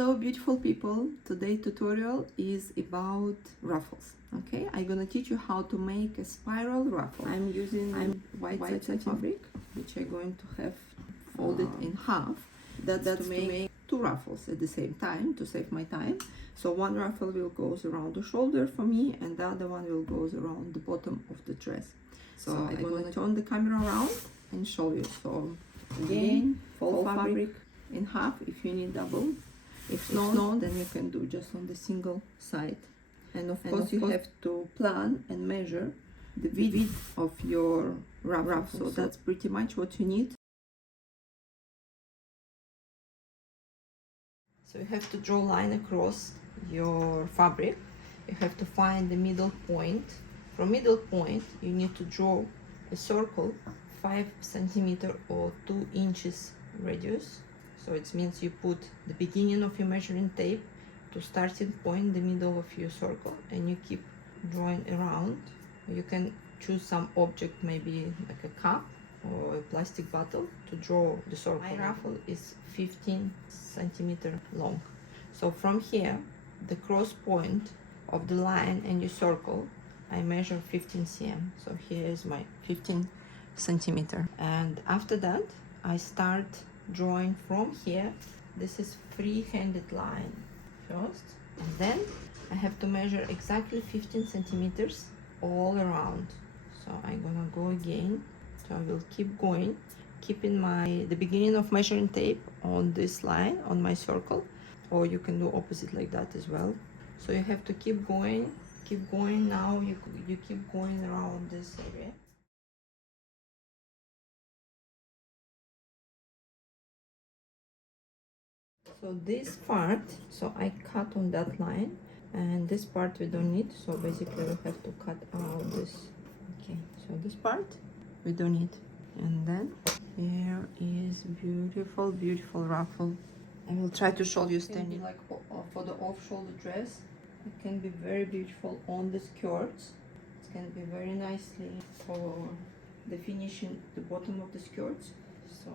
Hello beautiful people, today's tutorial is about ruffles. Okay, I'm gonna teach you how to make a spiral ruffle. I'm using white satin fabric, which I'm going to have folded in half. That's to make two ruffles at the same time, to save my time. So one ruffle will go around the shoulder for me, and the other one will go around the bottom of the dress. So I'm gonna turn the camera around and show you. So again, fold fabric in half if you need double. If not, then you can do just on the single side. And of course, you have to plan and measure the width of your ruffle. So that's pretty much what you need. So you have to draw a line across your fabric. You have to find the middle point. From middle point, you need to draw a circle 5 centimeters or 2 inches radius. So it means you put the beginning of your measuring tape to starting point, the middle of your circle, and you keep drawing around. You can choose some object, maybe like a cup or a plastic bottle, to draw the circle. My ruffle is 15 centimeters long. So from here, the cross point of the line and your circle, I measure 15 cm. So here is my 15 centimeter. And after that, I start drawing from here. This is free-handed line first, and then I have to measure exactly 15 centimeters all around. So I'm gonna go again. So I will keep going, keeping the beginning of measuring tape on this line on my circle, or you can do opposite like that as well. So you have to keep going. Now you keep going around this area. So this part, so I cut on that line, and this part we don't need, so basically we have to cut out this. Okay, so this part we don't need. And then here is beautiful ruffle. I will try to show you standing like for the off-shoulder dress. It can be very beautiful on the skirts. It can be very nicely for the finishing the bottom of the skirts. So